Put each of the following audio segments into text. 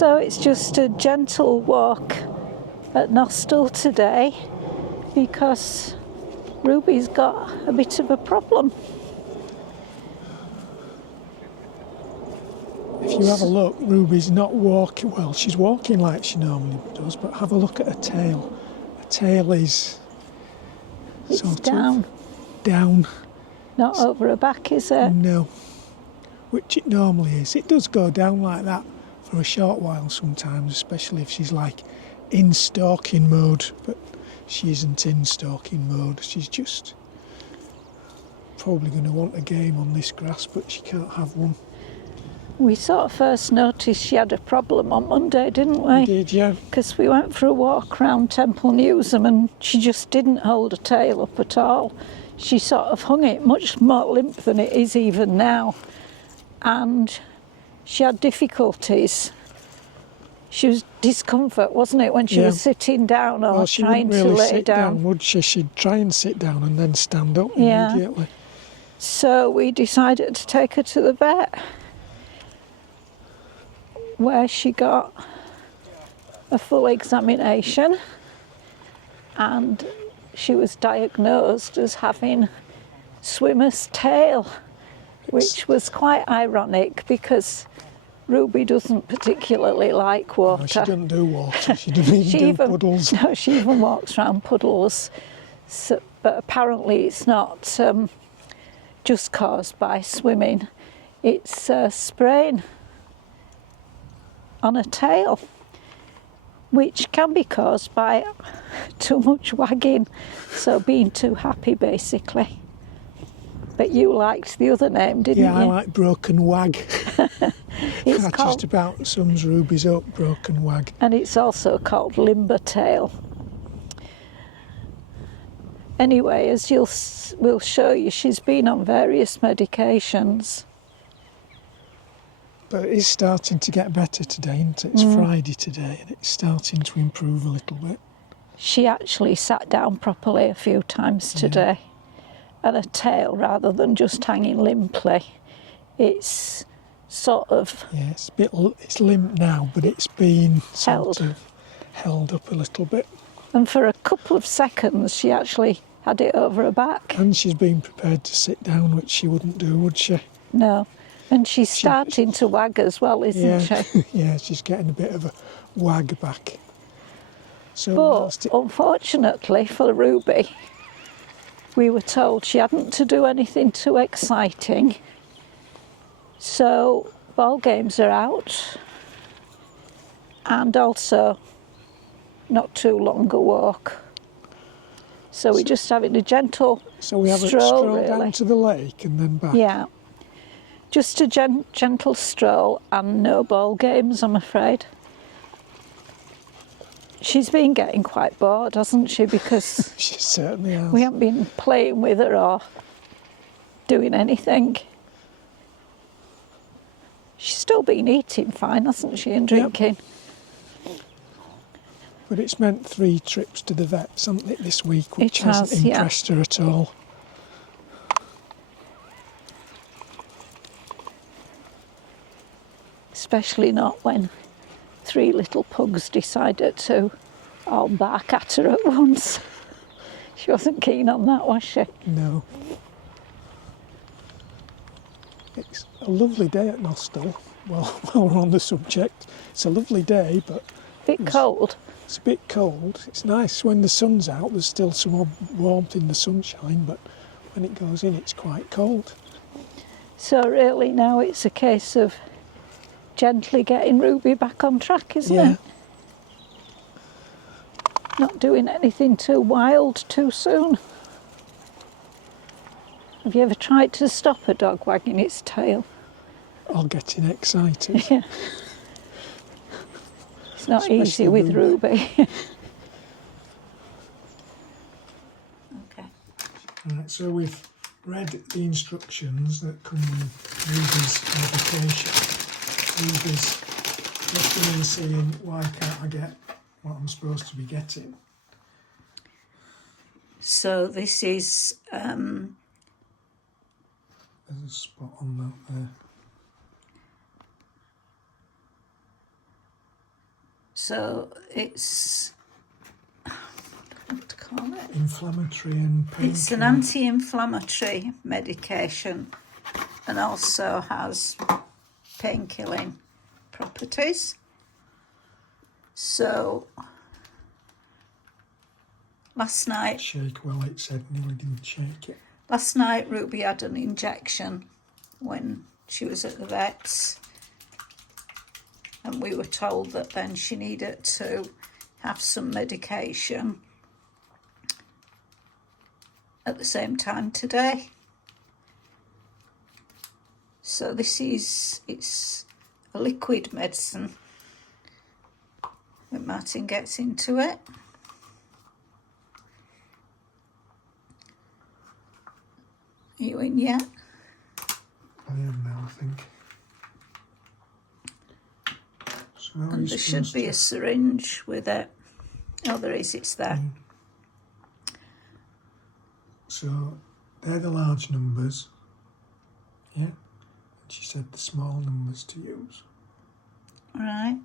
So it's just a gentle walk at Nostell today because Ruby's got a bit of a problem. If you have a look, Ruby's not walking, well, she's walking like she normally does, but have a look at her tail. Her tail is It's sort down. of down. Not over her back, is it? No, which it normally is. It does go down like that for a short while sometimes, especially if she's like in stalking mode, but she isn't in stalking mode. She's just probably going to want a game on this grass, but she can't have one. We sort of first noticed she had a problem on Monday, didn't we? We did, yeah. Because we went for a walk around Temple Newsham and she just didn't hold her tail up at all. She sort of hung it much more limp than it is even now. And she had difficulties. She was discomfort, wasn't it, when she was sitting down or trying to lay down? Would she? She'd try and sit down and then stand up immediately. So we decided to take her to the vet, where she got a full examination and she was diagnosed as having swimmer's tail, which was quite ironic because Ruby doesn't particularly like water. No, she doesn't do water. She doesn't even do puddles. No, she even walks around puddles. So, but apparently it's not just caused by swimming. It's a sprain on a tail, which can be caused by too much wagging, so being too happy basically. But you liked the other name, didn't you? Yeah, I like broken wag. It's That called, just about sums Ruby's up, broken wag. and it's also called limber tail. Anyway, as we'll show you, she's been on various medications. But it is starting to get better today, isn't it? It's Friday today and it's starting to improve a little bit. She actually sat down properly a few times today. And her tail, rather than just hanging limply, it's sort of... Yeah, it's limp now, but it's been sort of held up a little bit. And for a couple of seconds, she actually had it over her back. And she's been prepared to sit down, which she wouldn't do, would she? No. And she's starting to wag as well, isn't she? Yeah, she's getting a bit of a wag back. So but unfortunately for Ruby, we were told she hadn't to do anything too exciting. So ball games are out. And also not too long a walk. So we're just having a gentle So we have stroll, a stroll down to the lake and then back. Yeah. Just a gentle stroll and no ball games, I'm afraid. She's been getting quite bored, hasn't she? Because she certainly has. We haven't been playing with her or doing anything. She's still been eating fine, hasn't she, and drinking? Yep. But it's meant 3 trips to the vets, hasn't it, this week, which hasn't impressed her at all. Especially not when 3 little pugs decided to all bark at her at once. She wasn't keen on that, was she? No. It's a lovely day at Nostell. Well, while we're on the subject, it's a lovely day, but... Bit cold. It's a bit cold. It's nice when the sun's out, there's still some warmth in the sunshine, but when it goes in, it's quite cold. So really now it's a case of gently getting Ruby back on track, isn't it? Not doing anything too wild too soon. Have you ever tried to stop a dog wagging its tail? Or getting excited. Yeah. It's not Especially easy with Ruby. Okay. Right, so we've read the instructions that come with Ruby's medication. Ruby's looking and saying, why can't I get what I'm supposed to be getting? So this is... There's a spot on that there. So it's, what to call it? Inflammatory and pain. It's an anti-inflammatory medication and also has pain-killing properties. So last night, Shake well, it said, nearly didn't shake it. last night Ruby had an injection when she was at the vet's, and we were told that then she needed to have some medication at the same time today. So it's a liquid medicine when Martin gets into it. Are you in yet? I am now, I think. So how are And you there should supposed be to- a syringe with it. Oh, there is, it's there. So they're the large numbers, yeah? And she said the small numbers to use. Right.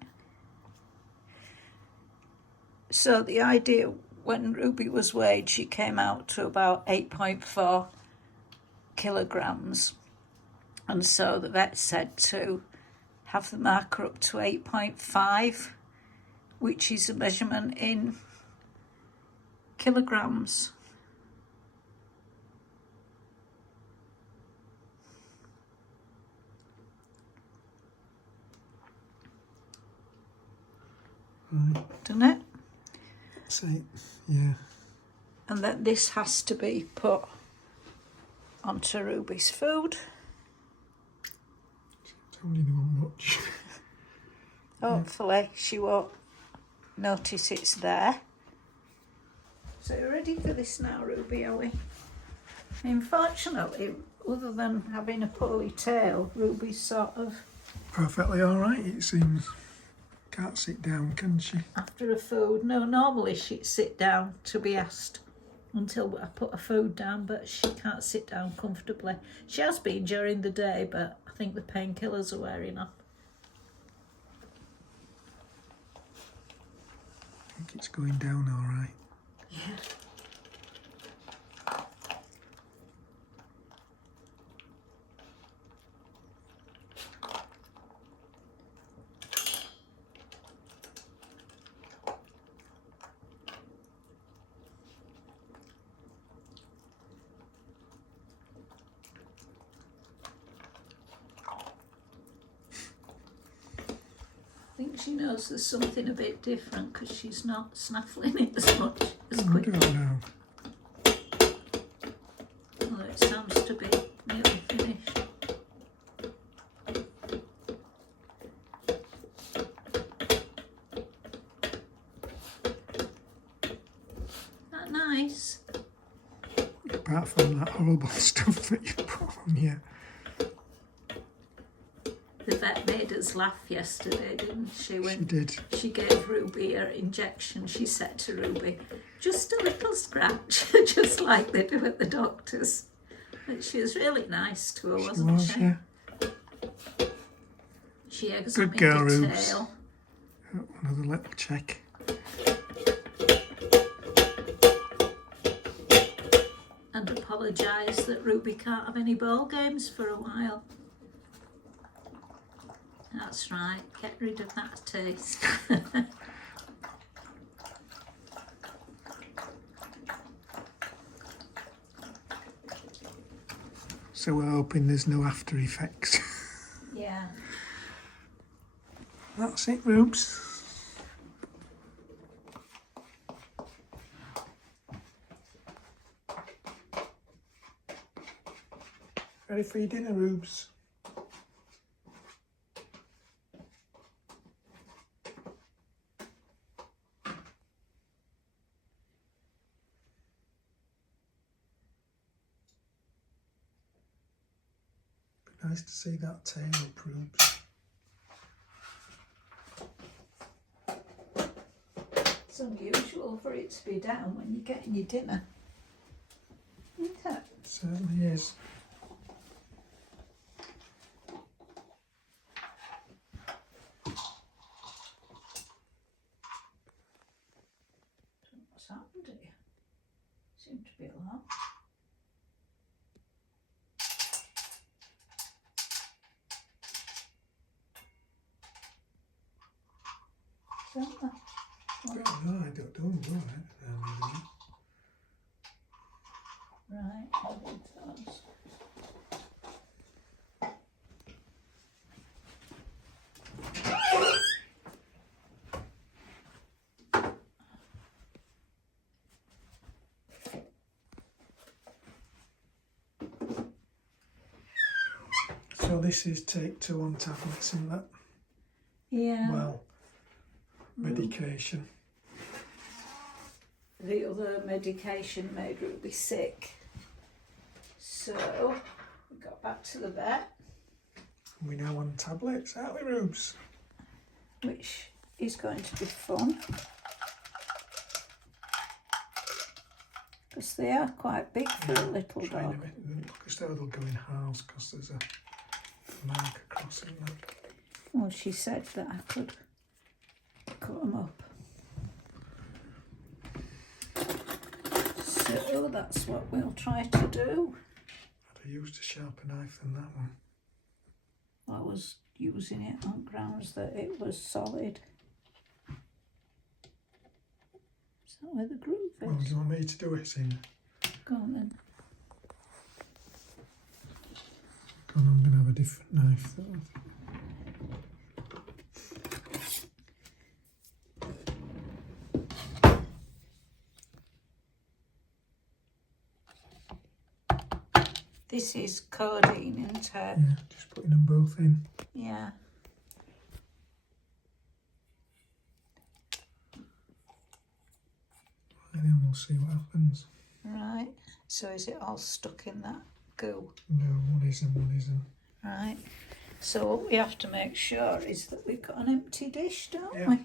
So the idea, when Ruby was weighed, she came out to about 8.4 kilograms. And so the vet said to have the marker up to 8.5, which is a measurement in kilograms. Doesn't it? So, yeah. And then this has to be put onto Ruby's food. It's only not much. Hopefully she won't notice it's there. So you're ready for this now, Ruby, are we? Unfortunately, other than having a poorly tail, Ruby's sort of, Perfectly all right, it seems. Can't sit down, can she? after a food, no, normally she'd sit down to be asked until I put her food down, but she can't sit down comfortably. She has been during the day, but I think the painkillers are wearing off. I think it's going down all right. Yeah. I think she knows there's something a bit different because she's not snaffling it as much as I quick. don't know. Although it sounds to be nearly finished. That nice? Apart from that horrible stuff that you put on you. The vet made us laugh yesterday, didn't she? She When did. she gave Ruby her injection, she said to Ruby, just a little scratch, just like they do at the doctor's. But she was really nice to her, She wasn't was, she? yeah. She Good examined girl, her Rubes. tail. Another little check. And apologised that Ruby can't have any ball games for a while. That's right, get rid of that taste. So we're hoping there's no after effects. Yeah. That's it, Rubes. Ready for your dinner, Rubes? Be nice to see that tail up, Rubes. It's unusual for it to be down when you're getting your dinner. Isn't it? It certainly is. what's happened here. Seems to be a lot. Is that No, I don't know. right? I'll leave those. So this is take 2 on tablets and that. Yeah. Well, medication. The other medication made Ruby sick. So we got back to the vet. We're now on tablets, aren't we, Rubes? Which is going to be fun. Because they are quite big for a little dog. Look as though they'll go in halves because there's a mark across in them. Well, she said that I could cut them up. So that's what we'll try to do. I'd have used a sharper knife than that one. I was using it on grounds that it was solid. Is that where the groove is? Well, do you want me to do it, Zena? Go on then. Go on, I'm going to have a different knife though. This is codeine, isn't it? Yeah, just putting them both in. Yeah. And then we'll see what happens. Right. So is it all stuck in that goo? No, one isn't. Right. So what we have to make sure is that we've got an empty dish, don't Yeah. we?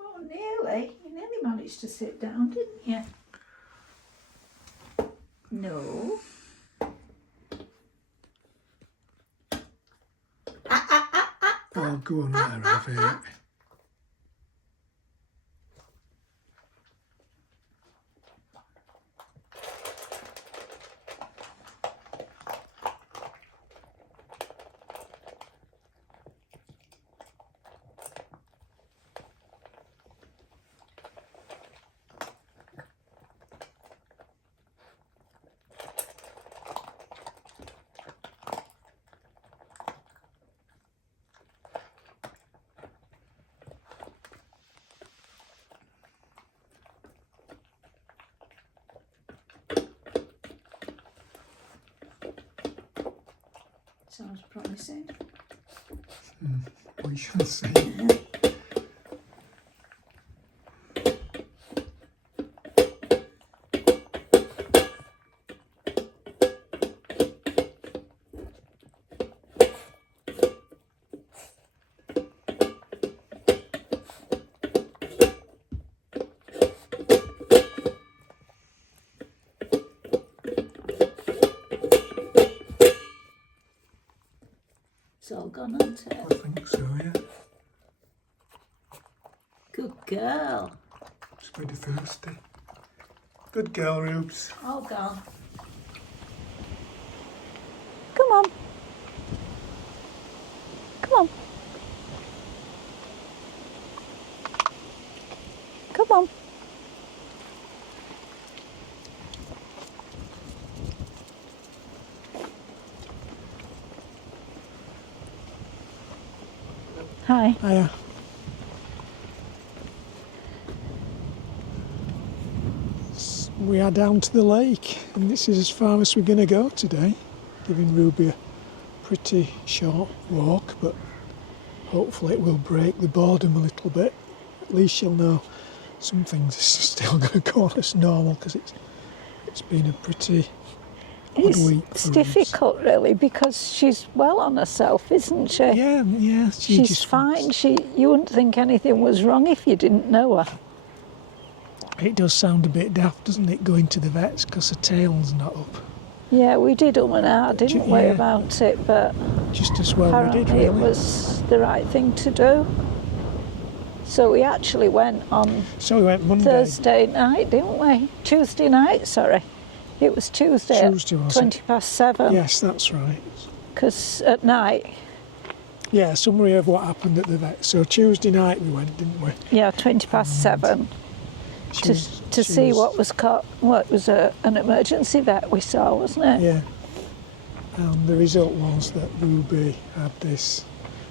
Oh, nearly. You nearly managed to sit down, didn't you? No. Oh, go on, let her have it. Sounds promising. We shall see. It's all gone, hasn't it? I think so, yeah. Good girl. It's pretty thirsty. Good girl, Rubes. All gone. Come on. Come on. Come on. Hi. Hiya. We are down to the lake, and this is as far as we're going to go today, giving Ruby a pretty short walk, but hopefully it will break the boredom a little bit. At least she'll know some things are still going to go on as normal, because it's been a pretty odd week for It's us. difficult, really, because she's well on herself, isn't she? Yeah, She's just fine. You wouldn't think anything was wrong if you didn't know her. It does sound a bit daft, doesn't it, going to the vets because her tail's not up. Yeah, we did and ah, didn't we, Yeah. about it, but Just as well we did, apparently really. it was the right thing to do. So we actually went on So we went Monday. Thursday night, didn't we? Tuesday night, sorry. It was Tuesday, Tuesday, was at 7:20. Yes, that's right. Because at night, Yeah, summary of what happened at the vet. So Tuesday night we went, didn't we? yeah, 7:20, She to was- she see was- what was caught. Well, it was an emergency vet we saw, wasn't it? Yeah. And the result was that Ruby had this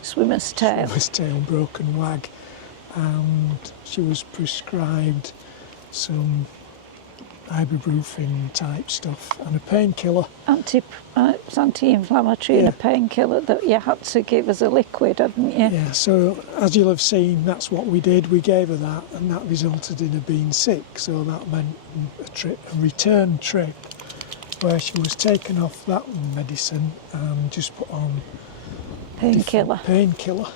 Swimmer's tail. swimmer's tail broken wag, and she was prescribed some ibuprofen type stuff and a painkiller. It was anti-inflammatory and a Yeah. painkiller that you had to give as a liquid, hadn't you? Yeah, so as you'll have seen, that's what we did. We gave her that, and that resulted in her being sick. So that meant a return trip where she was taken off that medicine and just put on Painkiller. painkiller,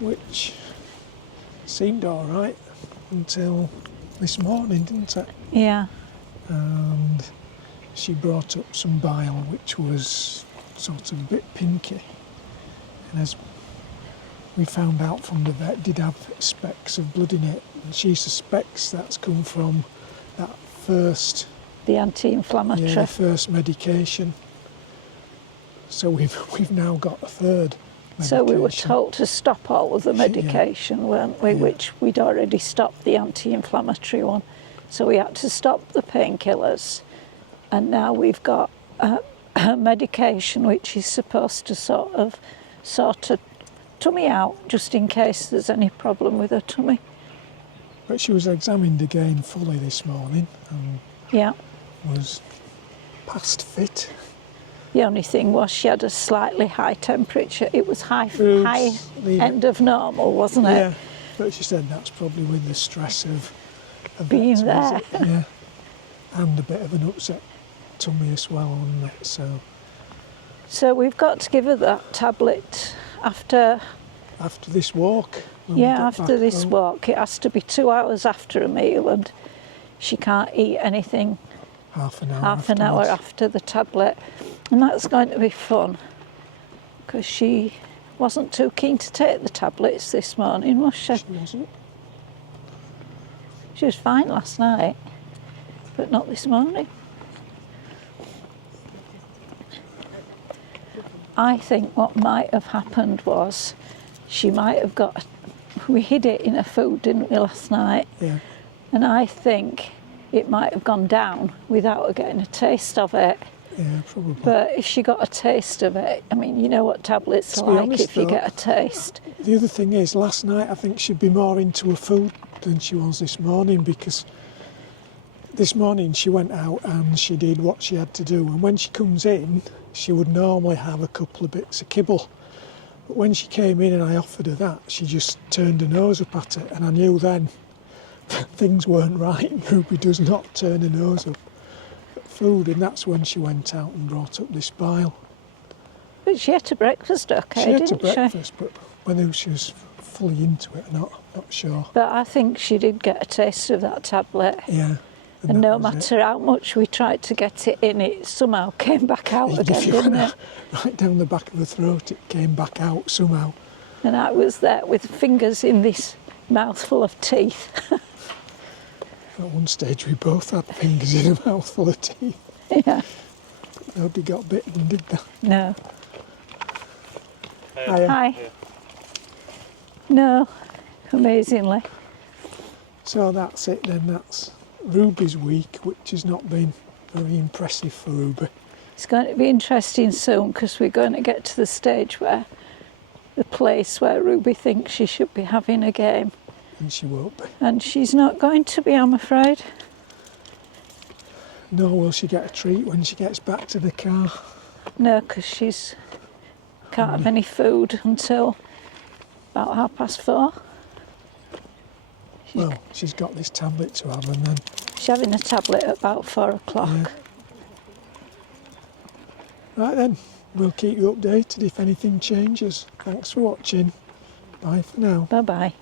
which seemed all right until this morning, didn't it? Yeah. And she brought up some bile, which was sort of a bit pinky, and as we found out from the vet, did have specks of blood in it, and she suspects that's come from that first, The anti-inflammatory. the first medication. So we've now got a third medication. So we were told to stop all of the medication, weren't we? Yeah. Which we'd already stopped the anti-inflammatory one. So we had to stop the painkillers. And now we've got a medication which is supposed to sort of tummy out, just in case there's any problem with her tummy. But she was examined again fully this morning and Yeah. was past fit. The only thing was she had a slightly high temperature. It was high Oops, leave it. end of normal, wasn't it? Yeah, but she said that's probably with the stress of Being vet there. visit. Yeah, and a bit of an upset tummy as well on it. So we've got to give her that tablet after after this walk. when we Yeah, get after back this home, walk. It has to be 2 hours after a meal, and she can't eat anything half an hour. half an hour afterwards. after the tablet. And that's going to be fun, because she wasn't too keen to take the tablets this morning, was she? She wasn't. She was fine last night, but not this morning. I think what might have happened was she might have we hid it in her food, didn't we, last night? Yeah, And I think it might have gone down without her getting a taste of it. yeah, probably. But if she got a taste of it, I mean, you know what tablets To are be like honest, if you though, get a taste. The other thing is, last night I think she'd be more into her food than she was this morning, because this morning she went out and she did what she had to do, and when she comes in she would normally have a couple of bits of kibble, but when she came in and I offered her that, she just turned her nose up at it, and I knew then things weren't right. Ruby does not turn her nose up at food, and that's when she went out and brought up this bile. But she ate a breakfast okay, She ate didn't a breakfast, but whether she was fully into it or not sure. But I think she did get a taste of that tablet. Yeah. And that no was it. matter how much we tried to get it in, it somehow came back out Even again, if you didn't went it? right down the back of her throat, it came back out somehow. And I was there with fingers in this mouthful of teeth. At one stage we both had fingers in a mouthful of teeth. Yeah, Nobody got bitten, did they? no. Hiya. Hi. No, amazingly. So that's it then, that's Ruby's week, which has not been very impressive for Ruby. It's going to be interesting soon, because we're going to get to the stage where the place where Ruby thinks she should be having a game. And she won't be. And she's not going to be, I'm afraid. Nor will she get a treat when she gets back to the car. No, because she's can't have any food until about 4:30. Well, she's got this tablet to have, and then She's having a tablet at about 4 o'clock. yeah. Right then, we'll keep you updated if anything changes. Thanks for watching. Bye for now. Bye bye.